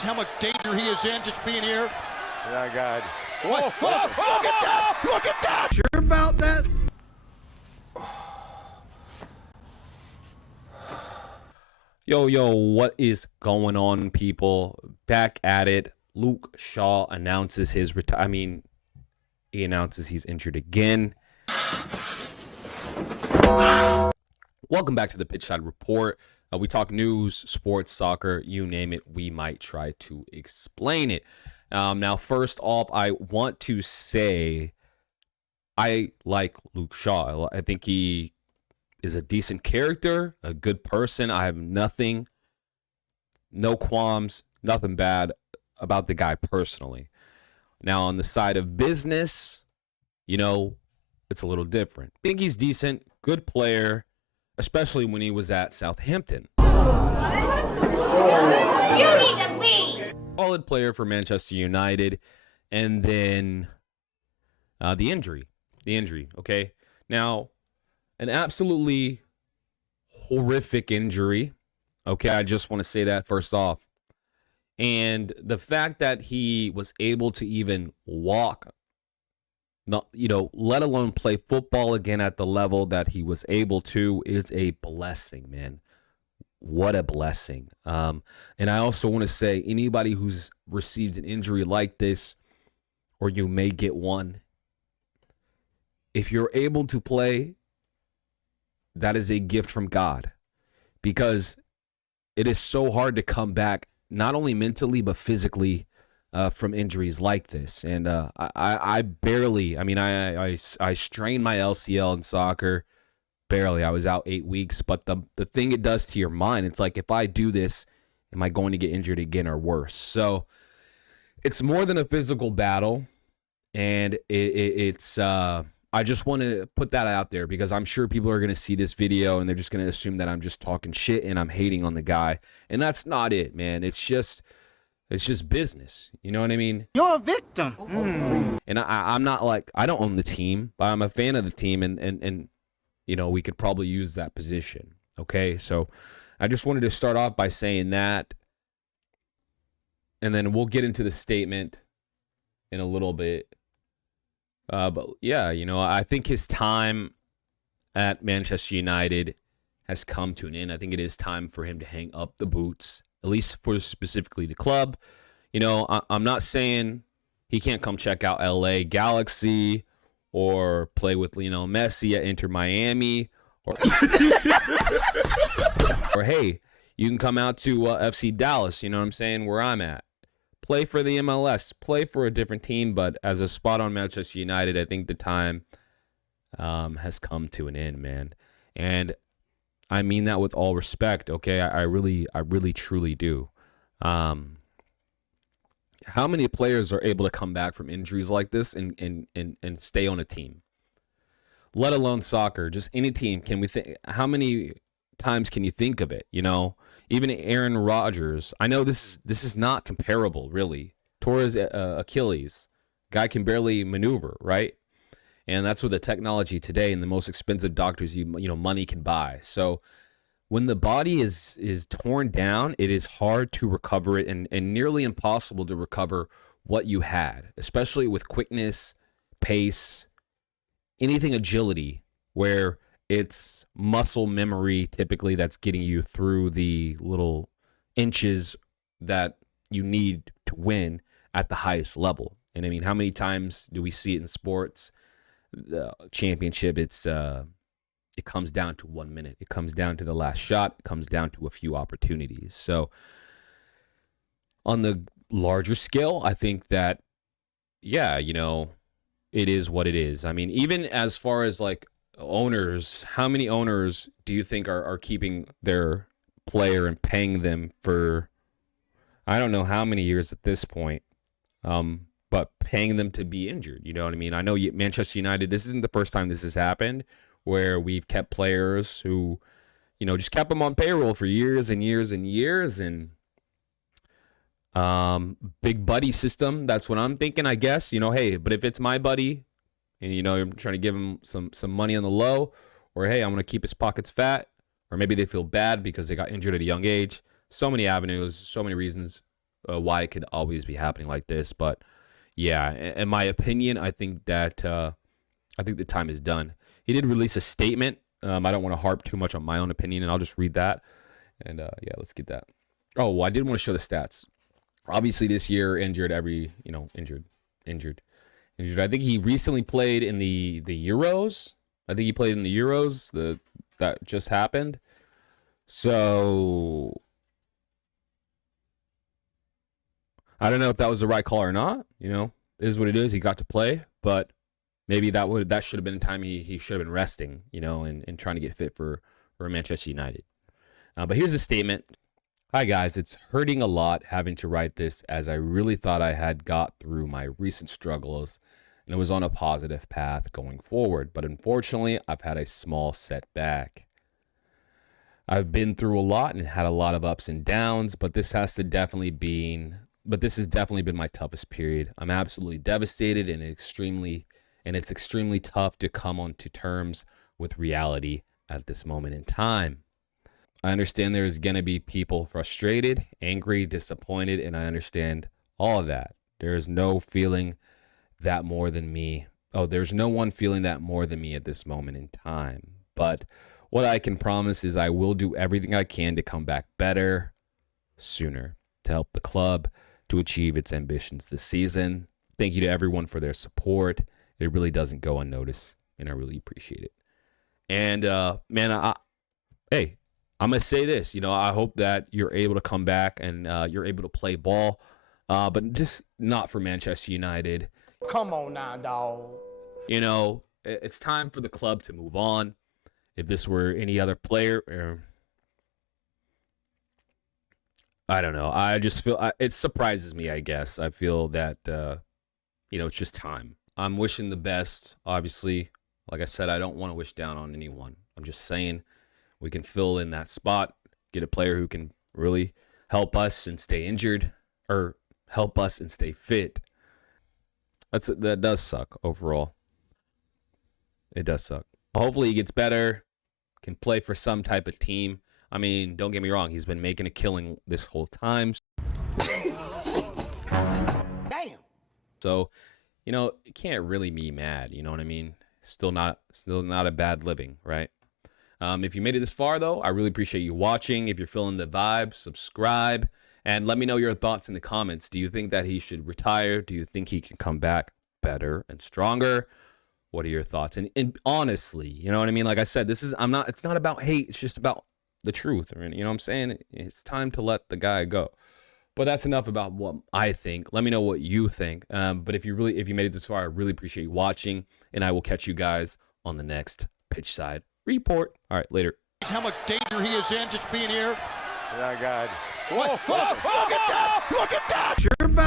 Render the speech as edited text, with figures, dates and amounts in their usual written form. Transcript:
How much danger he is in just being here. Yeah, God. What? Look at that! Look at that! Sure about that? Yo, what is going on, people? Back at it. Luke Shaw announces his he announces he's injured again. Welcome back to the Pitchside Report. We talk news, sports, soccer, you name it. We might try to explain it. Now, first off, I want to say I like Luke Shaw. I think he is a decent character, a good person. I have no qualms, nothing bad about the guy personally. Now, on the side of business, it's a little different. I think he's decent, good player, especially when he was at Southampton. You need to leave. Solid player for Manchester United. And then the injury, okay? Now, an absolutely horrific injury, okay? I just want to say that first off. And the fact that he was able to even walk, let alone play football again at the level that he was able to, is a blessing, man. What a blessing. And I also want to say, anybody who's received an injury like this, or you may get one, if you're able to play, that is a gift from God, because it is so hard to come back, not only mentally, but physically, from injuries like this. And I strained my LCL in soccer. Barely. I was out 8 weeks. But the thing it does to your mind, it's like, if I do this, am I going to get injured again or worse? So it's more than a physical battle. And it's I just want to put that out there, because I'm sure people are going to see this video and they're just going to assume that I'm just talking shit and I'm hating on the guy. And that's not it, man. It's just business. You know what I mean? You're a victim. And I'm not like, I don't own the team, but I'm a fan of the team, and we could probably use that position. Okay, so I just wanted to start off by saying that, and then we'll get into the statement in a little bit. But yeah, I think his time at Manchester United has come to an end. I think it is time for him to hang up the boots, at least for specifically the club. I'm not saying he can't come check out LA Galaxy or play with Lionel Messi at Inter Miami, or hey, you can come out to FC Dallas, you know what I'm saying, where I'm at. Play for the MLS, play for a different team, but as a spot on Manchester United, I think the time has come to an end, man. And I mean that with all respect, okay? I really truly do. How many players are able to come back from injuries like this and stay on a team? Let alone soccer, just any team. Can we think? How many times can you think of it? Even Aaron Rodgers. I know this is not comparable, really. Torres Achilles, guy can barely maneuver, right? And that's with the technology today and the most expensive doctors money can buy. So when the body is torn down, it is hard to recover it, and nearly impossible to recover what you had, especially with quickness, pace, anything agility, where it's muscle memory typically that's getting you through the little inches that you need to win at the highest level. And I mean, how many times do we see it in sports? The championship, it comes down to 1 minute. It comes down to the last shot. It comes down to a few opportunities. So on the larger scale, I think that, yeah, it is what it is. I mean, even as far as like owners, how many owners do you think are keeping their player and paying them for, I don't know how many years at this point, but paying them to be injured? You know what I mean? I know Manchester United, this isn't the first time this has happened, where we've kept players who, just kept them on payroll for years and years and years, and big buddy system. That's what I'm thinking, I guess. Hey, but if it's my buddy, and I'm trying to give him some money on the low, or hey, I'm going to keep his pockets fat, or maybe they feel bad because they got injured at a young age. So many avenues, so many reasons why it could always be happening like this. But yeah, in my opinion, I think that the time is done. He did release a statement. I don't want to harp too much on my own opinion, and I'll just read that. And yeah, let's get that. Oh, well, I did want to show the stats. Obviously, this year injured. I think he recently played in the Euros. I think he played in the Euros that just happened. So I don't know if that was the right call or not. You know, it is what it is. He got to play, but maybe that should have been the time he should have been resting, you know, and trying to get fit for Manchester United. But here's a statement. Hi, guys. It's hurting a lot having to write this, as I really thought I had got through my recent struggles and it was on a positive path going forward. But unfortunately, I've had a small setback. I've been through a lot and had a lot of ups and downs, but this has definitely been my toughest period. I'm absolutely devastated and it's extremely tough to come onto terms with reality at this moment in time. I understand there's going to be people frustrated, angry, disappointed, and I understand all of that. There's no one feeling that more than me at this moment in time. But what I can promise is I will do everything I can to come back better sooner to help the club to achieve its ambitions this season. Thank you to everyone for their support. It really doesn't go unnoticed, and I really appreciate it. And, man, hey, I'm going to say this. You know, I hope that you're able to come back and you're able to play ball, but just not for Manchester United. Come on now, dog. You know, it's time for the club to move on. If this were any other player, I don't know. I just feel it surprises me, I guess. I feel that, you know, it's just time. I'm wishing the best. Obviously, like I said, I don't want to wish down on anyone. I'm just saying we can fill in that spot, get a player who can really help us and stay injured or help us and stay fit. That does suck overall. It does suck. Hopefully he gets better, can play for some type of team. I mean, don't get me wrong. He's been making a killing this whole time. Damn. So, you know, you can't really be mad. You know what I mean? Still not a bad living, right? If you made it this far, though, I really appreciate you watching. If you're feeling the vibe, subscribe. And let me know your thoughts in the comments. Do you think that he should retire? Do you think he can come back better and stronger? What are your thoughts? And honestly, you know what I mean? Like I said, it's not about hate. It's just about the truth. You know what I'm saying? It's time to let the guy go. But that's enough about what I think. Let me know what you think. But if you made it this far, I really appreciate you watching. And I will catch you guys on the next Pitch Side Report. All right, later. How much danger he is in just being here. Yeah, God. What? Look at that! Look at that! You're back.